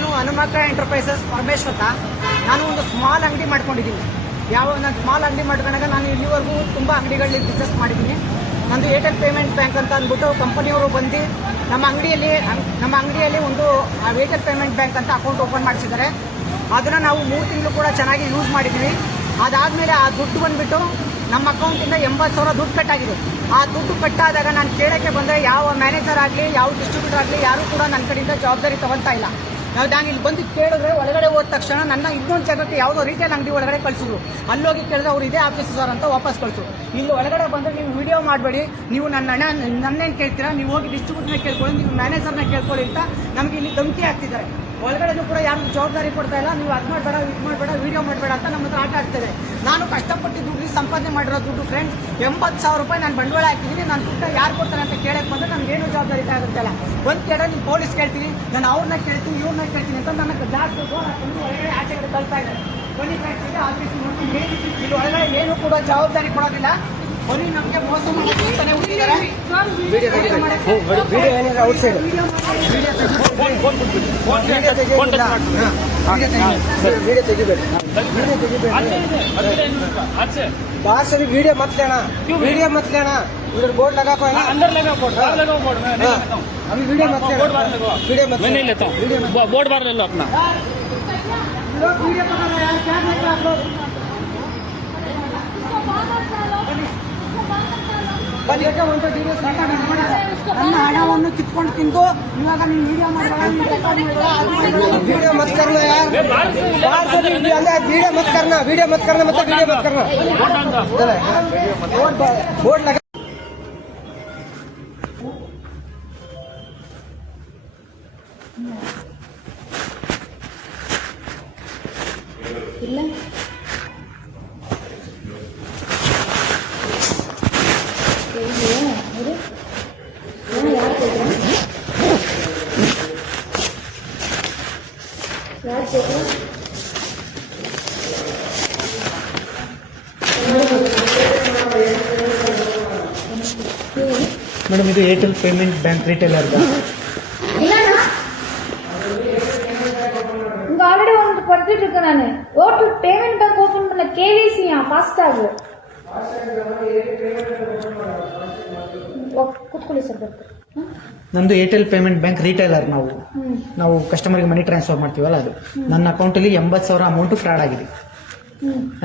ನಾನು ಹನುಮಕ್ಕ ಎಂಟರ್ಪ್ರೈಸಸ್ ಪರಮೇಶ್ವರ. ನಾನು ಒಂದು ಸ್ಮಾಲ್ ಅಂಗಡಿ ಮಾಡ್ಕೊಂಡಿದ್ದೀನಿ. ನಾನು ಸ್ಮಾಲ್ ಅಂಗಡಿ ಮಾಡ್ಕೊಂಡಾಗ ನಾನು ಇಲ್ಲಿವರೆಗೂ ತುಂಬ ಅಂಗಡಿಗಳಲ್ಲಿ ಬಿಸ್ನೆಸ್ ಮಾಡಿದ್ದೀನಿ. ನಂದು ಏರ್ಟೆಲ್ ಪೇಮೆಂಟ್ ಬ್ಯಾಂಕ್ ಅಂತ ಅಂದ್ಬಿಟ್ಟು ಕಂಪನಿಯವರು ಬಂದು ನಮ್ಮ ಅಂಗಡಿಯಲ್ಲಿ ಒಂದು ಏರ್ಟೆಲ್ ಪೇಮೆಂಟ್ ಬ್ಯಾಂಕ್ ಅಂತ ಅಕೌಂಟ್ ಓಪನ್ ಮಾಡಿಸಿದ್ದಾರೆ. ಅದನ್ನು ನಾವು 3 ತಿಂಗಳು ಕೂಡ ಚೆನ್ನಾಗಿ ಯೂಸ್ ಮಾಡಿದ್ದೀವಿ. ಅದಾದಮೇಲೆ ಆ ದುಡ್ಡು ಬಂದುಬಿಟ್ಟು ನಮ್ಮ ಅಕೌಂಟಿಂದ 80,000 ದುಡ್ಡು ಕಟ್ಟಾಗಿದೆ. ಆ ದುಡ್ಡು ಕಟ್ಟಾದಾಗ ನಾನು ಕೇಳೋಕ್ಕೆ ಬಂದರೆ ಯಾವ ಮ್ಯಾನೇಜರ್ ಆಗಲಿ ಯಾವ ಡಿಸ್ಟ್ರಿಬ್ಯೂಟರ್ ಆಗಲಿ ಯಾರೂ ಕೂಡ ನನ್ನ ಕಡೆಯಿಂದ ಜವಾಬ್ದಾರಿ ತಗೊಳ್ತಾ ಇಲ್ಲ. ನಾನು ಇಲ್ಲಿ ಬಂದು ಕೇಳಿದ್ರೆ ಒಳಗಡೆ ಹೋದ ತಕ್ಷಣ ನನ್ನ ಇನ್ನೊಂದು ಜಾಗಕ್ಕೆ ಯಾವುದೋ ರಿಟೇಲ್ ಅಂಗಡಿ ಒಳಗಡೆ ಕಳಿಸಿದ್ರು. ಅಲ್ಲೋಗಿ ಕೇಳಿದ್ರೆ ಅವ್ರು ಇದೇ ಆಫೀಸ್ ಸರ್ ಅಂತ ವಾಪಸ್ ಕಳಿಸು. ಇಲ್ಲಿ ಒಳಗಡೆ ಬಂದರೆ ನೀವು ವಿಡಿಯೋ ಮಾಡಬೇಡಿ, ನೀವು ನನ್ನೇನು ಕೇಳ್ತೀರಾ, ನೀವು ಹೋಗಿ ಡಿಸ್ಟ್ರಿಬ್ಯೂಟರ್ನ ಕೇಳ್ಕೊಳ್ಳಿ, ನೀವು ಮ್ಯಾನೇಜರ್ನ ಕೇಳ್ಕೊಳ್ಳಿ ಅಂತ ನಮಗೆ ಇಲ್ಲಿ ಧಮಕಿ ಹಾಕ್ತಿದ್ದಾರೆ. ಒಳಗಡೆನೂ ಕೂಡ ಯಾರು ಜವಾಬ್ದಾರಿ ಕೊಡ್ತಾ ಇಲ್ಲ. ನೀವು ಅದು ಮಾಡಬೇಡ, ಇದು ಮಾಡಬೇಡ, ವಿಡಿಯೋ ಮಾಡಬೇಡ ಅಂತ ನಮ್ಮ ಹತ್ರ ಆಟ ಆಡ್ತದೆ. ನಾನು ಕಷ್ಟಪಟ್ಟು ದುಡ್ಡು ಸಂಪಾದನೆ ಮಾಡಿರೋ ದುಡ್ಡು ಫ್ರೆಂಡ್ಸ್ 80,000 ರೂಪಾಯಿ ನಾನು ಬಂಡವಾಳ ಹಾಕಿದ್ದೀನಿ. ನಾನು ದುಡ್ಡು ಯಾರು ಕೊಡ್ತಾರೆ ಅಂತ ಕೇಳಕ್ಕೆ ಬಂದರೆ ನನಗೇನು ಜವಾಬ್ದಾರಿ ಆಗುತ್ತಲ್ಲ. ಒಂದು ಕಡೆ ನೀವು ಪೊಲೀಸ್ ಕೇಳ್ತೀನಿ, ನಾನು ಅವ್ರನ್ನ ಕೇಳ್ತೀನಿ, ಇವ್ರನ್ನ ಕೇಳ್ತೀನಿ ಅಂತ ನನಗೆ ಜಾಸ್ತಿ ಒಳಗಡೆ ಆಚೆಗಡೆ ತಳ್ತಾ ಇದ್ದಾರೆ. ಬನ್ನಿ ಫ್ರೆಂಡ್ಸ್, ಇದೆ ಆಫೀಸ್ ನೋಡ್ತೀನಿ. ಇಲ್ಲಿ ಒಳಗಡೆ ಏನು ಕೂಡ ಜವಾಬ್ದಾರಿ ಕೊಡೋದಿಲ್ಲ. ಬನ್ನಿ, ನಮಗೆ ಮೋಸ ಮಾಡ್ತಾನೆ ಹುಟ್ಟಿದ್ದಾರೆ. बाहर से भी वीडियो मत लेना, वीडियो मत लेना, उधर बोर्ड लगा को है ना, अंदर लगा बोर्ड, बाहर लगा बोर्ड में अभी वीडियो मत लेना, वीडियो मत, मैं नहीं लेता हूँ, बोर्ड बाहर ले लो अपना। वीडियो पकड़ रहे हैं, क्या देख रहे आप लोग? ನನ್ನ ಹಣವನ್ನು ಕಿತ್ಕೊಂಡು ತಿಂದು ಇವಾಗ ನೀವು ವಿಡಿಯೋ वीडियो मत करना यार, वीडियो मत करना, वीडियो मत करना, मतलब वीडियो मत करना। बोर्ड लगा ಇಲ್ಲ ಮೇಡಮ್, ಇದು Airtel payment bank retailer already ஒன்று படுத்துட்டு இருக்கேன். நான் ஓட்டு பேமெண்ட் பேங்க் ஓபன் பண்ண கேவிசியா ஃபாஸ்டாக ಕೂತ್ಕೊಳ್ಳಿ ಸರ್. ನಮ್ದು ಏರ್ಟೆಲ್ ಪೇಮೆಂಟ್ ಬ್ಯಾಂಕ್ ರಿಟೇಲರ್. ನಾವು ಕಸ್ಟಮರ್ಗೆ ಮನಿ ಟ್ರಾನ್ಸ್ಫರ್ ಮಾಡ್ತೀವಲ್ಲ, ಅದು ನನ್ನ ಅಕೌಂಟಲ್ಲಿ 80,000 ಅಮೌಂಟ್ ಫ್ರಾಡ್ ಆಗಿದೆ.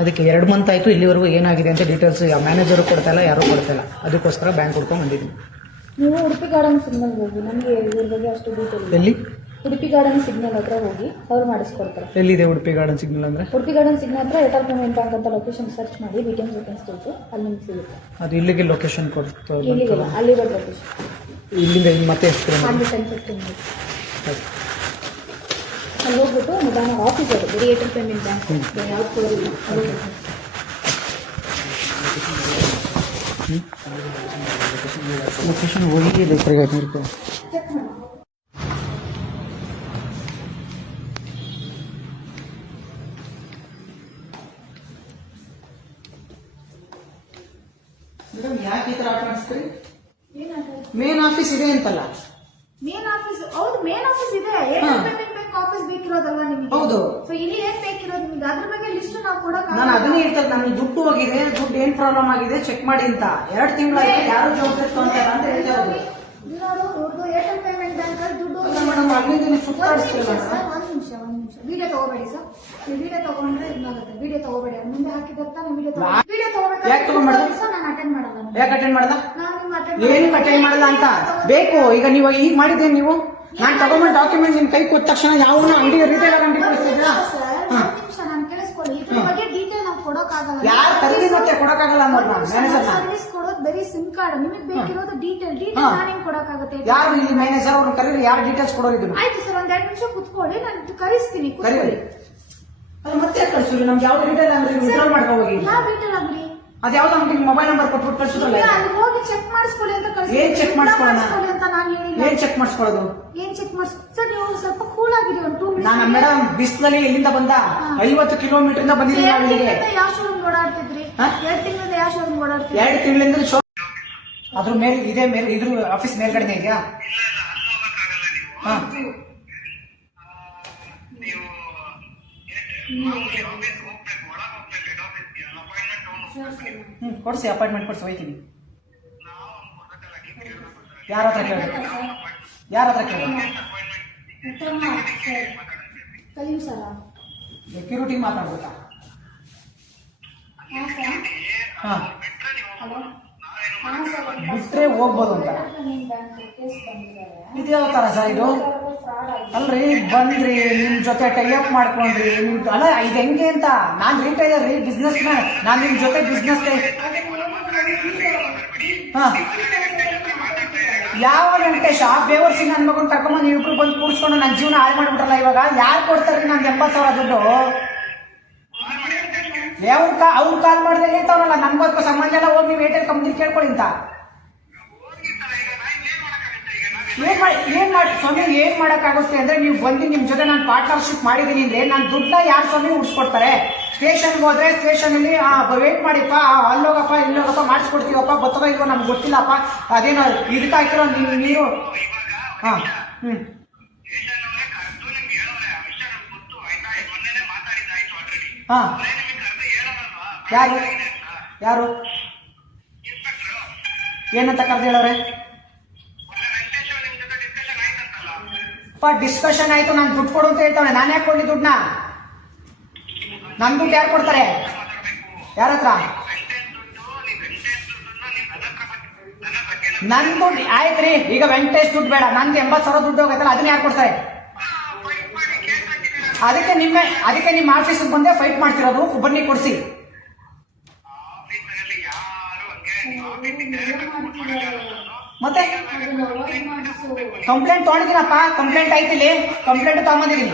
ಅದಕ್ಕೆ 2 ಮಂತ್ ಆಯಿತು. ಇಲ್ಲಿವರೆಗೂ ಏನಾಗಿದೆ ಅಂತ ಡೀಟೇಲ್ಸ್ ಮ್ಯಾನೇಜರು ಕೊಡ್ತಾ ಇಲ್ಲ, ಯಾರೂ ಕೊಡ್ತಾ ಇಲ್ಲ. ಅದಕ್ಕೋಸ್ಕರ ಬ್ಯಾಂಕ್ ಹುಡ್ಕೊಂಡು ಬಂದಿದ್ದೀನಿ. ನೀವು ಉಡುಪಿ ಗಾರ್ಡನ್ ಸಿಗ್ನಲ್ ಹೋಗಿ, ನಮಗೆ ಇದ್ರ ಬಗ್ಗೆ ಅಷ್ಟು ಡೀಟೇಲ್. ಎಲ್ಲಿ? ಉಡುಪಿ ಗಾರ್ಡನ್ ಸಿಗ್ನಲ್ ಹತ್ರ ಹೋಗಿ ಅವ್ರು ಮಾಡಿಸ್ಕೊಡ್ತಾರೆ. ಎಲ್ಲಿದೆ ಉಡುಪಿ ಗಾರ್ಡನ್ ಸಿಗ್ನಲ್ ಅಂದ್ರೆ? ಉಡುಪಿ ಗಾರ್ಡನ್ ಸಿಗ್ನಲ್ ಹತ್ರ ಏರ್ಟೆಲ್ ಪೇಮೆಂಟ್ ಬ್ಯಾಂಕ್ ಅಂತ ಲೊಕೇಶನ್ ಸರ್ಚ್ ಮಾಡಿ ಬಿಟಿಎಂ ಸಿಗುತ್ತೆ, ಅಲ್ಲಿ ನಿಮ್ಗೆ ಸಿಗುತ್ತೆ. ಅದು ಇಲ್ಲಿಗೆ ಲೊಕೇಶನ್ ಕೊಡ್ತಾರೆ? ಇಲ್ಲಿಗೆಲ್ಲ ಅಲ್ಲಿರೋ ಲೊಕೇಶನ್. ಇಲ್ಲಿಂದ ಮತ್ತೆ ಎಷ್ಟು? ಅಲ್ಲಿ 10-15 ಮಿನಿಟ್ಸ್ ಅಲ್ಲಿ ಹೋಗ್ಬಿಟ್ಟು ನಿಧಾನ ಆಫೀಸ್ ಅದು ಬರೀ ಏರ್ಟೆಲ್ ಪೇಮೆಂಟ್ ಬ್ಯಾಂಕ್ ಯಾವ್ದು ಕೊಡೋದಿಲ್ಲ. ಲೊಕೇಶನ್ ಹೋಗಿ ಇರುತ್ತೆ. ಮೇಡಮ್, ಯಾಕೆ ಈ ಥರ ಆಟ ಆಡಿಸ್ತೀರಿ? ಮೇನ್ ಆಫೀಸ್ ಇದೆ ಅಂತಲ್ಲ? ಮೇನ್ ಆಫೀಸ್ ಹೌದು, ಮೇನ್ ಆಫೀಸ್ ಇದೆ. ಏರ್ಟೆಲ್ ಪೇಮೆಂಟ್ ಬ್ಯಾಂಕ್ ಆಫೀಸ್ ಬೇಕಿರೋದಲ್ವಾ ನಿಮಗೆ? ಹೌದು. ಸೊ ಇಲ್ಲಿ ಏನ್ ಬೇಕಿರೋದು ನಿಮಗೆ? ಅದ್ರ ಬಗ್ಗೆ ಲಿಸ್ಟ್ ನಾವು ಕೊಡೋಕೆ ನಾನು ಅದನ್ನೇ ಹೇಳ್ತಾರೆ, ನನಗೆ ದುಡ್ಡು ಹೋಗಿದೆ, ದುಡ್ಡು ಏನ್ ಪ್ರಾಬ್ಲಮ್ ಆಗಿದೆ ಚೆಕ್ ಮಾಡಿ ಅಂತ. 2 ತಿಂಗಳಾಯ್ತು, ಯಾರು ಜವಾಬ್ದಾರಿ ತಗೊಂತಾರ ಅಂತ ಹೇಳ್ತಾರೆ. ಏರ್ಟೆಲ್ ಪೇಮೆಂಟ್ ಬ್ಯಾಂಕ್ ಅಲ್ಲಿ ದುಡ್ಡು ಮೇಡಮ್, ಅಲ್ಲಿಂದ ಸುತ್ತಾಡಿಸ್ತೀವಿ. ಒಂದ್ ನಿಮಿಷ ವಿಡಿಯೋ ತಗೋಬೇಡಿ ಸರ್. ನೀವು ವಿಡಿಯೋ ತಗೊಂಡ್ರೆ ಇದಾಗುತ್ತೆ. ವಿಡಿಯೋ ತಗೋಬೇಡಿ, ಮುಂದೆ ಹಾಕಿದತ್ತ ವಿಡಿಯೋ ತಗೋಬೇಕು. ಯಾಕೆ ತಗೊಂಡ್ಬಿಡೋದು ಸರ್? ನಾನು ಅಟೆಂಡ್ ಮಾಡಲ್ಲ. ಯಾಕೆ ಅಟೆಂಡ್ ಮಾಡಲ್ಲ? ನಾನು ಏನು ಅಟೆಂಡ್ ಮಾಡಲ್ಲ ಅಂತ ಬೇಕು. ಈಗ ನೀವು ಈಗ ಮಾಡಿದ್ದೇನೆ, ನೀವು ನಾನು ತಗೊಂಡ್ ಡಾಕ್ಯುಮೆಂಟ್ ನಿಮ್ ಕೈ ಕೊಟ್ಟ ತಕ್ಷಣ ಯಾವ ಅಂಗಡಿ ರಿಟೇಲರ್ ಅಂಗಡಿ ಕಳಿಸ್ತಿದ್ರಾ? ನಾನು ಕೇಳಿಸ್ಕೊಳ್ಳಿ, ಇದ್ರ ಬಗ್ಗೆ ಡೀಟೇಲ್ ನಾವು ಕೊಡೋಕ್ಕಾಗಲ್ಲ. ಯಾರು ತರಲಿ ಮತ್ತೆ ಕೊಡೋಕ್ಕಾಗಲ್ಲ ಸರ್ವಿಸ್ ಕೊಡೋದು ಬರೀ ಸಿಮ್ ಕಾರ್ಡ್. ನಿಮಗೆ ಬೇಕಿರೋದು ಡೀಟೇಲ್ ನಾನು ಹೆಂಗ್ ಕೊಡೋಕ್ಕಾಗುತ್ತೆ? ಯಾರು ಇಲ್ಲಿ ಮ್ಯಾನೇಜರ್ ಅವ್ರನ್ನ ಕರೀರಿ, ಯಾರು ಡೀಟೇಲ್ಸ್ ಕೊಡೋದು? ಆಯ್ತು ಸರ್, ಒಂದ್ 2 ನಿಮಿಷ ಕುತ್ಕೊಳ್ಳಿ, ನಾನು ಕರಿಸ್ತೀನಿ. ಮತ್ತೆ ಕಳ್ಸಿರಿ. ನಮ್ಗೆ ಯಾವ್ದು ರಿಟೇಲ್ ಅಂಗಡಿ ವಿಡ್ರಾಲ್ ಮಾಡ್ಕೋಗಿ. ಯಾವ ರಿಟೇಲ್ ಅಂಗಡಿ? ಅದ್ಯಾವ್ದು ಅಂಗಡಿ ಮೊಬೈಲ್ ನಂಬರ್ ಕೊಟ್ಬಿಟ್ಟು ಕಳ್ಸಿದ್ರಲ್ಲ, ಅಲ್ಲಿ ಹೋಗಿ ಚೆಕ್ ಮಾಡಿಸ್ಕೊಳ್ಳಿ ಅಂತ ಕಳಿಸಿ. ಏನ್ ಚೆಕ್ ಮಾಡಿಸ್ಕೊಳ್ಳೋಣ ಅಂತ ನಾನು ಹೇಳಿಲ್ಲ. ಏನ್ ಚೆಕ್ ಮಾಡಿಸ್ಕೊಳ್ಳೋದು? ಏನ್ ಚೆಕ್ ಮಾಡಿಸ್ ಸರ್? ನೀವು ಸ್ವಲ್ಪ ಕೂಲ್ ಆಗಿದೆ. ಒಂದು 2 ಮಿನಿಟ್ಸ್. ನಾನು ಮೇಡಮ್ ಬಿಸ್ಲಲ್ಲಿ ಎಲ್ಲಿಂದ ಬಂದ 50 ಕಿಲೋಮೀಟರ್ ಇಂದ ಬಂದಿದ್ದೀನಿ ನಾನು ಇಲ್ಲಿಗೆ. ಯಾವ ಶೋರೂಮ್ ಓಡಾಡ್ತಿದ್ರಿ? 2 ತಿಂಗಳಿಂದ ಯಾವ ಶೋರೂಮ್ ಓಡಾಡ್ತಿದ್ರಿ? 2 ತಿಂಗಳಿಂದ ಅದ್ರ ಮೇಲೆ ಇದೆ, ಮೇಲೆ ಇದ್ರ ಆಫೀಸ್ ಮೇಲ್ಗಡೆ ಇದೆಯಾ? ಕೊಡಿಸಿ ಅಪಾಯಿಂಟ್ಮೆಂಟ್ ಕೊಡಿಸಿ ಹೋಯ್ತೀನಿ. ಯಾರ ಹತ್ರ ಕೇಳಿ? ಯಾರ ಹತ್ರ ಕೇಳಿ? ಕಲೀಂ ಸಲ ಸೆಕ್ಯೂರಿಟಿ ಮಾತಾಡ್ಬೇಕಾ? ಹಾಂ ಸರ್. ಹಾಂ, ಹಲೋ ಹಾಂ ಸರ್. ಬಿಟ್ರೆ ಹೋಗ್ಬೋದು ಅಂತ. ನಿಮ್ಮ ಬ್ಯಾಂಕ್ ಕೇಸ್ ಬಂದಿದ್ದಾರೆ. ಇದು ಯಾವ ಥರ ಸರ್ ಇದು? ಫ್ರಾಡ್ ಆಗಿದೆ. ಅಲ್ರಿ ಬಂದ್ರಿ ನಿಮ್ಮ ಜೊತೆ ಟೈಅಪ್ ಮಾಡ್ಕೊಂಡ್ರಿ ನೀವು. ಅಲ್ಲ ಇದು ಹೆಂಗೆ ಅಂತ? ನಾನು ರಿಟೈಲರ್ ರೀ, ಬಿಸ್ನೆಸ್ ಮ್ಯಾನ್. ನಾನು ನಿಮ್ಮ ಜೊತೆ ಬಿಸ್ನೆಸ್ ಹಾಂ ಯಾವ ವೆಂಕಟೇಶ್ ಆ ಬೇವರ್ಸಿ ನನ್ನ ಮಗನ ಕರ್ಕೊಂಬಂದು ನೀವು ಇಬ್ರು ಬಂದು ಕೂರಿಸ್ಕೊಂಡು ನನ್ನ ಜೀವನ ಹಾಳು ಮಾಡ್ಬಿಟ್ರಲ್ಲ. ಇವಾಗ ಯಾರು ಕೊಡ್ತಾರೆ ನಂಗೆ 80,000 ದುಡ್ಡು? ಅವ್ರು ಕಾಲ್ ಮಾಡಿದ್ರೆ ಹೇಳ್ತಾವನಲ್ಲ ನನ್ಗೋಸ್ಕರ ಸಂಬಂಧ ಎಲ್ಲ ಹೋಗಿ ನೀವು ಏರ್ಟೆಲ್ ಕಂಪ್ನಿ ಕೇಳ್ಕೊಳ್ಳಿ ಅಂತ. ಏನ್ ಮಾಡಿ ಸ್ವಾಮಿ, ಏನ್ ಮಾಡಕ್ಕಾಗುತ್ತೆ ಅಂದ್ರೆ ನೀವು ಬಂದು ನಿಮ್ ಜೊತೆ ನಾನು ಪಾರ್ಟ್ನರ್ಶಿಪ್ ಮಾಡಿದೀನಿ ಅಂದ್ರೆ ನಾನು ದುಡ್ಡನ್ನ ಯಾರು ಸ್ವಾಮಿ ಉಡ್ಸ್ಕೊಡ್ತಾರೆ? ಸ್ಟೇಷನ್ಗೆ ಹೋದ್ರೆ ಸ್ಟೇಷನ್ ಅಲ್ಲಿ ವೇಟ್ ಮಾಡಿಪ್ಪ, ಅಲ್ಲೋಗಪ್ಪ ಇಲ್ಲೋಗಪ್ಪ ಮಾಡಿಸ್ಕೊಡ್ತೀವಪ್ಪ, ಬತ್ತೋ ಇಲ್ವೋ ನಮ್ಗೆ ಗೊತ್ತಿಲ್ಲಪ್ಪ, ಅದೇನೋ ಇದಕ್ಕೆ ಹಾಕಿರೋ ನೀರು. ಹಾ ಹಾ ಯಾರು ಯಾರು ಏನಂತ ಕರೆದು ಹೇಳೋರೆ? ಡಿಸ್ಕಷನ್ ಆಯ್ತು, ನಾನು ದುಡ್ಡು ಕೊಡು ಅಂತ ಹೇಳ್ತಾವೆ. ನಾನು ಯಾಕೆ ಕೊಡ್ಲಿ ದುಡ್ಡನ್ನ? ನನ್ ದುಡ್ಡು ಯಾರು ಕೊಡ್ತಾರೆ? ಯಾರ ಹತ್ರ? ನನ್ ದುಡ್ಡು ಆಯ್ತ್ರಿ. ಈಗ ವೆಂಕಟೇಶ್ ದುಡ್ಡು ಬೇಡ, ನಂದು 80,000 ದುಡ್ಡು ಹೋಗತ್ತಲ್ಲ, ಅದನ್ನ ಯಾರು ಕೊಡ್ತಾರೆ? ಅದಕ್ಕೆ ನಿಮ್ಮ ಆಫೀಸಿಗೆ ಬಂದೆ ಫೈಟ್ ಮಾಡ್ತಿರೋದು. ಬನ್ನಿ ಕೊಡ್ಸಿ. ಮತ್ತೆ ಕಂಪ್ಲೇಂಟ್ ತೊಗೊಂಡಿದ್ದೀನಪ್ಪ, ಕಂಪ್ಲೇಂಟ್ ಐತಿಲ್ಲಿ, ಕಂಪ್ಲೇಂಟ್ ತಗೊಂಬಂದಿದ್ದೀನಿ.